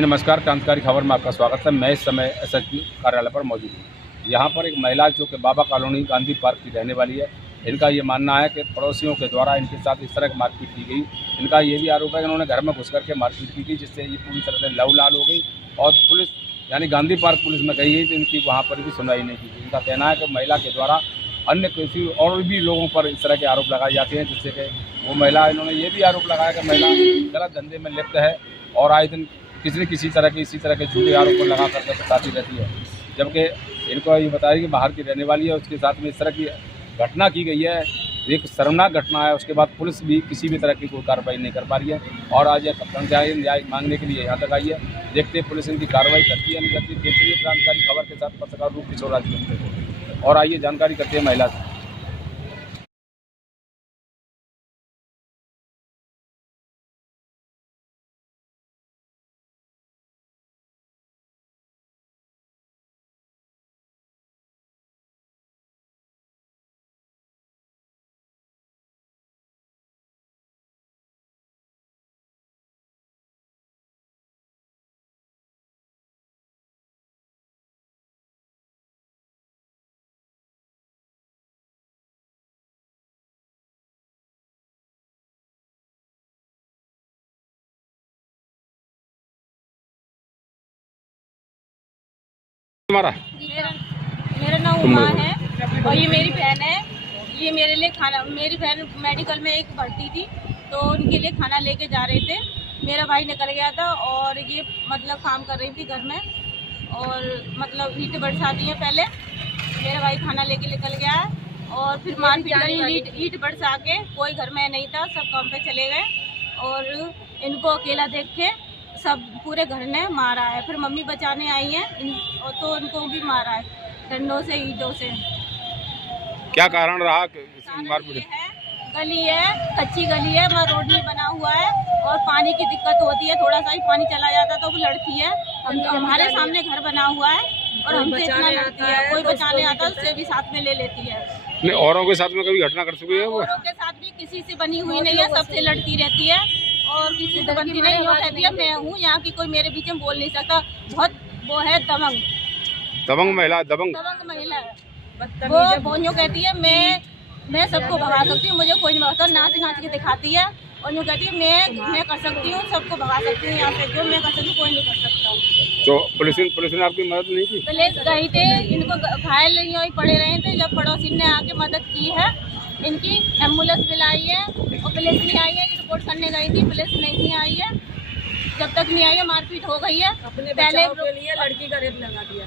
नमस्कार, क्रांतिकारी खबर में आपका स्वागत है। मैं इस समय एसएसपी कार्यालय पर मौजूद हूँ। यहाँ पर एक महिला जो कि बाबा कॉलोनी गांधी पार्क की रहने वाली है, इनका ये मानना है कि पड़ोसियों के द्वारा इनके साथ इस तरह की मारपीट की गई। इनका ये भी आरोप है कि उन्होंने घर में घुस करके मारपीट की गई, जिससे ये पूरी तरह से लहू-लहाल हो गई और पुलिस यानी गांधी पार्क पुलिस में गई है तो इनकी वहाँ पर भी सुनवाई नहीं की गई। इनका कहना है कि महिला के द्वारा अन्य किसी और भी लोगों पर इस तरह के आरोप लगाए जाते हैं, जिससे कि वो महिला, इन्होंने ये भी आरोप लगाया कि महिला गलत धंधे में लिप्त है और आए दिन किसी न किसी तरह के इसी तरह के झूठे आरोप लगा करके फंसाती रहती है। जबकि इनको ये बताया कि बाहर की रहने वाली है, उसके साथ में इस तरह की घटना की गई है, एक शर्मनाक घटना है। उसके बाद पुलिस भी किसी भी तरह की कोई कार्रवाई नहीं कर पा रही है और आज ये कर्मचारी न्याय मांगने के लिए यहाँ तक आई है। देखते हैं पुलिस इनकी कार्रवाई करती है नहीं करती। देखते हुए क्रांतिकारी खबर के साथ पत्रकार रूप किशोर राज और आइए जानकारी करते हैं महिला से। मेरा नाम उमा है और ये मेरी बहन है। ये मेरे लिए खाना, मेरी बहन मेडिकल में एक भर्ती थी तो उनके लिए खाना लेके जा रहे थे। मेरा भाई निकल गया था और ये मतलब काम कर रही थी घर में और मतलब ईंट बरसाती है। पहले मेरा भाई खाना लेके निकल गया है और फिर मारपीट करी। ईंट बरसा के कोई घर में नहीं था, सब काम पे चले गए और इनको अकेला देख के सब पूरे घर ने मारा है। फिर मम्मी बचाने आई है तो उनको भी मारा है डंडों से, ईंटों से। क्या कारण रहा मारपीट? गली है, कच्ची गली है, वहाँ रोड नहीं बना हुआ है और पानी की दिक्कत होती है। थोड़ा सा ही पानी चला जाता तो वो लड़ती है। हमारे सामने घर बना हुआ है और हमसे इतना लड़ती है। कोई बचाने आता है उससे भी साथ में ले लेती है। नहीं, औरों के साथ में कभी घटना कर चुकी है वो? औरों के साथ भी किसी से बनी हुई नहीं है, सबसे लड़ती रहती है और किसी से बनती नहीं। वो कहती है मैं हूँ यहाँ की, कोई मेरे बीच में बोल नहीं सकता। बहुत वो है दबंग महिला, दबंग महिला है वो जो कहती है मैं सबको भगा सकती हूँ, मुझे कोई नहीं भगाता। नाच के दिखाती है और यूँ कहती है मैं कर सकती हूँ, सबको भगा सकती हूँ यहाँ से, जो मैं कर सकती हूँ कोई नहीं कर सकता। तो पुलिस ने आपकी मदद नहीं की? पुलिस गई थे, इनको घायल ही पड़े रहे थे। जब पड़ोसी ने आके मदद की है, इनकी एम्बुलेंस बुलाई है और पुलिस नहीं आई है। ये रिपोर्ट करने गई थी, पुलिस नहीं आई है। जब तक नहीं आई है मारपीट हो गई है। पहले लड़की का रेप लगा दिया।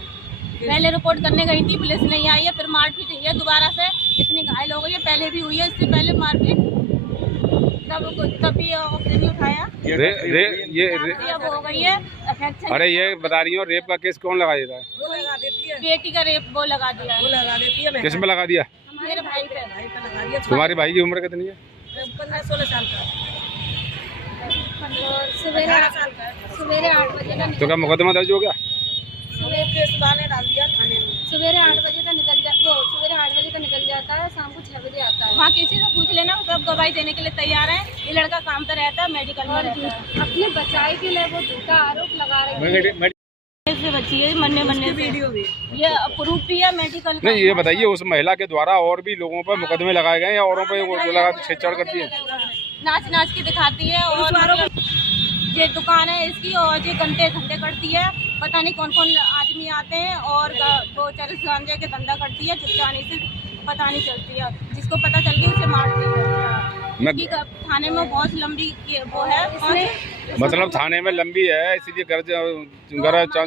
पहले रिपोर्ट करने गई थी, पुलिस नहीं आई है, फिर मारपीट हुई है दोबारा से। इतनी घायल हो गई है, पहले भी हुई है, इससे पहले मारपीट, तभी ऑक्सीजन उठाया। ये हो गई है। अरे ये बता रही हूँ, रेप का केस कौन लगा देता है? वो लगा देती है। बेटी का रेप वो लगा दिया, वो लगा देती है। किस में लगा दिया? मेरे भाई पे लगा दिया। तुम्हारे भाई की उम्र कितनी है? 15-16 साल का। सवेरे 8 बजे का। तो क्या मुकदमा दर्ज हो गया? डाल दिया थाने में। सवेरे 8 बजे का निकल जाता है, शाम को 6 बजे आता है। वहाँ किसी से पूछ लेना, सब गवाही देने के लिए तैयार है। ये लड़का काम पे रहता है, मेडिकल में रहता है। अपने बचाई के लिए वो झूठा आरोप लगा रहे हैं। से बची है मरने वीडियो भी, ये प्रूफ भी है मेडिकल का। नहीं, ये बताइए उस महिला के द्वारा और भी लोगों पर मुकदमे लगाए गए या औरों पर लगा छेड़छाड़ करती है? नाच के दिखाती है और ये दुकान है इसकी और ये घंटे करती है। पता नहीं कौन आदमी आते हैं और 2-4 गांजे के धंधा करती है। चुपचाने से पता नहीं चलती है, जिसको पता चल गई उसे मारती है। थाने में बहुत लंबी वो है, मतलब थाने में लंबी है, इसीलिए घर चल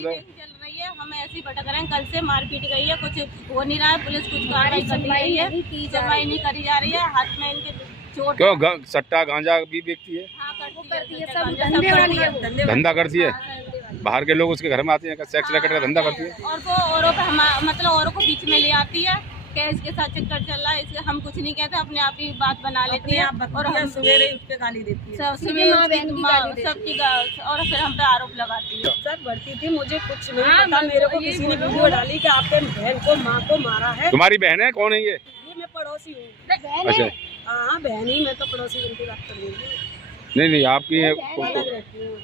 रही है। हम ऐसे ही भटक रहे हैं, कल से मारपीट गई है, कुछ हो नहीं रहा है। पुलिस कुछ कार्रवाई कर रही है, सुनवाई नहीं करी जा रही है। हाथ में इनके चोट। क्यों सट्टा गांजा भी बेचती है? हाँ, करती है, सब धंधा करती है। बाहर के लोग उसके घर में आते हैं, सेक्स रैकेट का धंधा करती है और को औरों पे मतलब औरों को बीच में ले आती है कि इसके साथ चक्कर चल रहा है। इसके हम कुछ नहीं कहते, अपने आप ही बात बना लेती है और हम सवेरे उठ के गाली देती है सबकी और फिर हम पे आरोप लगाती है। सर भर्ती थी, मुझे कुछ नहीं पता। मेरे को किसी ने वीडियो डाली कि आपके बहन को माँ को मारा है। तुम्हारी बहन है? कौन है ये? मैं पड़ोसी हूँ। अच्छा, हाँ बहन ही, मैं तो पड़ोसी बनती बात कर रही हूँ। नहीं आपकी है। अलग रहती हूँ।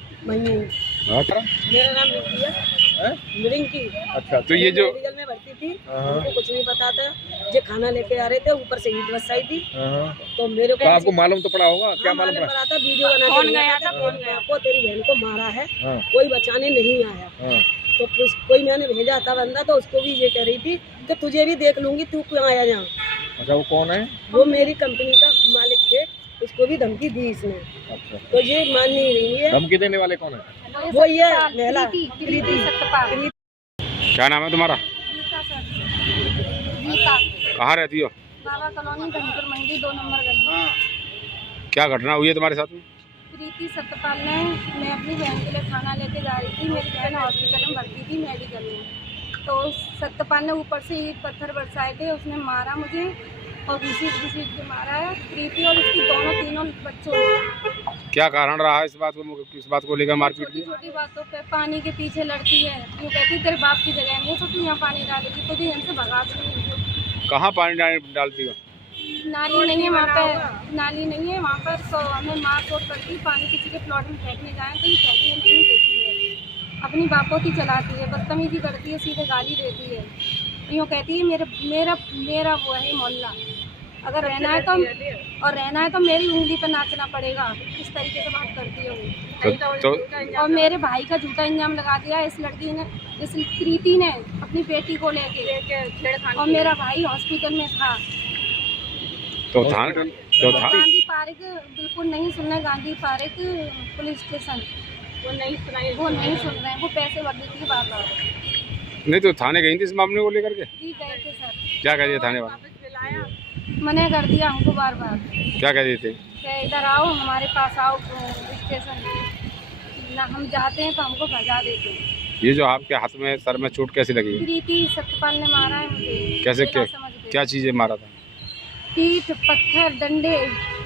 मेरा नाम रिंकी है, रिंकी। अच्छा, तो ये जो मेडिकल में भर्ती थी, उनको कुछ नहीं पता था, जो खाना लेके आ रहे थे, ऊपर से ईट बरसाई थी, तो मेरे को आपको मालूम तो पड़ा होगा, क्या मालूम पड़ा था, वीडियो बना के गया था, आपको तेरी बहन को मारा है, कोई बचाने नहीं आया। तो कोई मैंने भेजा था बंदा, तो उसको भी ये कह रही थी कि तुझे भी देख लूंगी, तू क्यों आया यहाँ। अच्छा, वो कौन है? वो मेरी कंपनी का मालिक थे, उसको भी धमकी दी इसने। अच्छा, तो ये मान नहीं रही है। धमकी देने वाले कौन है? वो ये महिला कृति। क्या नाम है तुम्हारा? कहाँ रहती हो? बाबा कॉलोनी धनपुर मंडी 2 नंबर गली। क्या घटना हुई है तुम्हारे साथ में? प्रीति सत्यपाल ने, मैं अपनी बहन के लिए खाना लेके जा रही थी, मेरी बहन हॉस्पिटल में भर्ती थी मेडिकल में, तो सत्यपाल ने ऊपर से ईट पत्थर बरसाए थे, उसने मारा मुझे और घसीट के मारा है। प्रीति और उसकी तीनों बच्चों ने। क्या कारण रहा है इस बात को लेकर मारपीट की? छोटी बातों पे पानी के पीछे लड़ती है, यूँ कहती तेरे बाप की जगह नहीं तो तू यहाँ पानी डालेगी, तुझे यहाँ से भगा दूँगी। कहाँ पानी डालती हो? नाली नहीं है वहाँ पे, नाली नहीं है वहाँ पर, तो हमें मार चोट करती, पानी किसी के प्लॉट में फेंकने जाए तो ये फेंकने नहीं देती है, अपनी बापोती चलाती है, बदतमीजी करती है, सीधे गाली देती है, यूँ कहती है मेरा वो है मोहल्ला, अगर रहना है तो मेरी उंगली पर नाचना पड़ेगा, इस तरीके से बात करती है वो। और मेरे भाई का झूठा इल्जाम लगा दिया इस लड़की ने, इस प्रीति ने अपनी बेटी को लेके, और मेरा भाई हॉस्पिटल में था। तो गांधी पार्क बिल्कुल नहीं सुनना, गांधी पार्क पुलिस स्टेशन वो नहीं सुन रहे हैं, वो पैसे भर देती है बार बार। नहीं तो थाने गई थी इस मामले को लेकर के? जी गए थे सर। क्या कह दिया थाने वाले? मना कर दिया हमको बार बार। क्या कह दिए थे? इधर आओ, हमारे पास आओ स्टेशन ना, हम जाते हैं तो हमको भगा देते हैं। ये जो आपके हाथ में सर में चोट कैसी लगी? प्रीति सत्यपाल ने मारा है मुझे। कैसे क्या चीजें मारा था? पीठ, पत्थर, डंडे,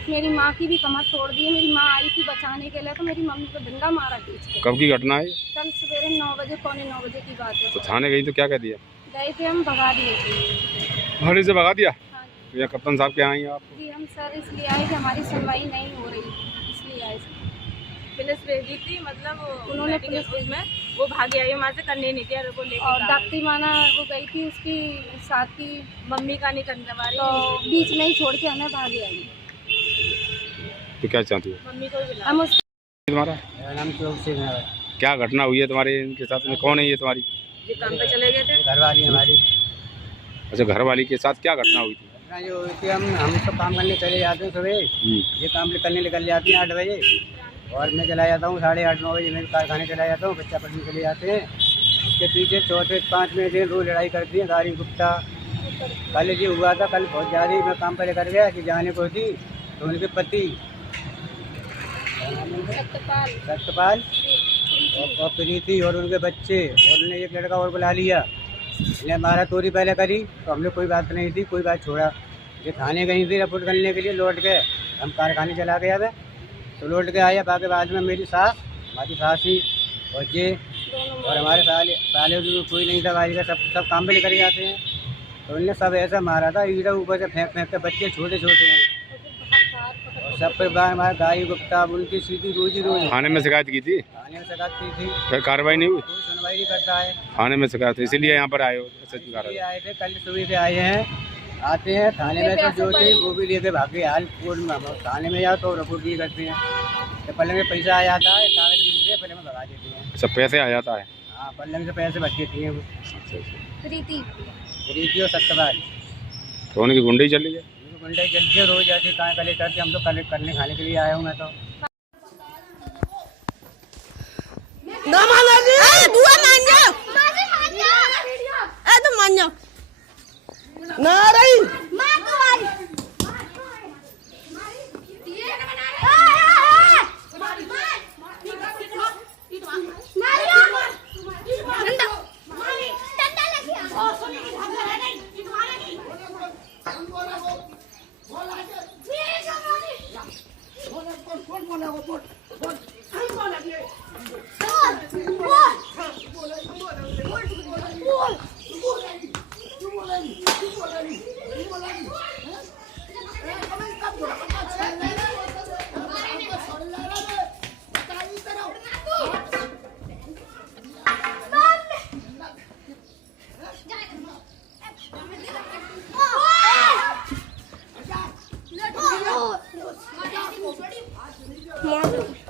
मेरी माँ की भी कमर तोड़ दी है, मेरी माँ आई थी बचाने के लिए तो मेरी मम्मी को डंडा मारा था। कब की घटना है? कल सवेरे 9 बजे, पौने 9 बजे की बात है। तो थाने गई तो क्या कह दिया? गए थे, हम भगा दिए थे। थाने से भगा दिया? हाँ तो या कप्तान साहब के यहाँ आई आप? जी हम सर इसलिए आए कि हमारी सुनवाई नहीं हो रही, इसलिए आए। पुलिस भेजी थी, मतलब उन्होंने पुलिस में वो भागी आई, वहाँ से करने नहीं दिया, वो लेके और डॉक्टरी माना वो गई थी, उसकी साथ की मम्मी का नहीं करने वाली, तो बीच में ही छोड़ के हमें भागी आई। तो क्या चाहती हो? मम्मी को भी हम उस तुम्हारा? मेरा नाम चौक सिंह है। क्या घटना हुई है तुम्हारे इनके साथ में? कौन है ये तुम्हारी? ये काम पे चले गए थे, घर वाली हमारी। अच्छा, घर वाली के साथ क्या घटना हुई थी? घटना जो हुई थी, हम तो काम करने चले जाते हैं सुबह, ये काम करने निकल जाती हैं 8 बजे, और मैं चला जाता हूँ 8:30-9 बजे, मैं कारखाने चला जाता हूँ, बच्चा पढ़ने चले जाते हैं। उसके पीछे 4-5 में दिन रोज लड़ाई करती है, गाड़ी गुप्ता। कल ये हुआ था, कल बहुत ज़्यादा मैं काम पर लेकर गया कि जाने को थी, तो उनके पति सत्यपाल और प्रीति और उनके बच्चे, और उन्होंने एक लड़का और बुला लिया, इन्हें मारा तोड़ी पहले करी, तो हमने कोई बात नहीं थी, कोई बात छोड़ा। ये थाने गई थी रिपोर्ट करने के लिए, लौट के हम कारखाने चला गया था, तो लौट के आया, बाकी बाद में मेरी सास, हमारी सास ही और ये और हमारे साले कोई नहीं था गाड़ी का, सब काम पे लेकर जाते हैं, तो उनने सब ऐसा मारा था, ईटा ऊपर से फेंक के, बच्चे छोटे छोटे हैं, और सब पर हमारे गाड़ी गुप्ता उनकी सीधी रोजी थाने में शिकायत की थी? थाने में शिकायत की थी, फिर कार्रवाई नहीं हुई? कोई सुनवाई नहीं करता है। थाने में शिकायत, इसीलिए यहाँ पर आए हो? आए थे, कल सुबह से आए हैं, आते हैं थाने में तो जो थे वो भी लेके भागे, हाल कोर्ट में थाने में जाओ तो रिपोर्ट भी करते हैं, तो पल्ले में पैसा आ जाता है, कागज मिलते हैं, पल्ले में भगा देते हैं। अच्छा, पैसे आ जाता है? हाँ, पल्ले में से पैसे भर देती हैं वो। प्रीति और सत्यपाल तो उनकी गुंडई चली है? गुंडाई चलती है, रोज ऐसे कहाँ कलेक्ट करते, हम तो कलेक्ट करने खाने के लिए आया हूँ मैं तो। मौजूद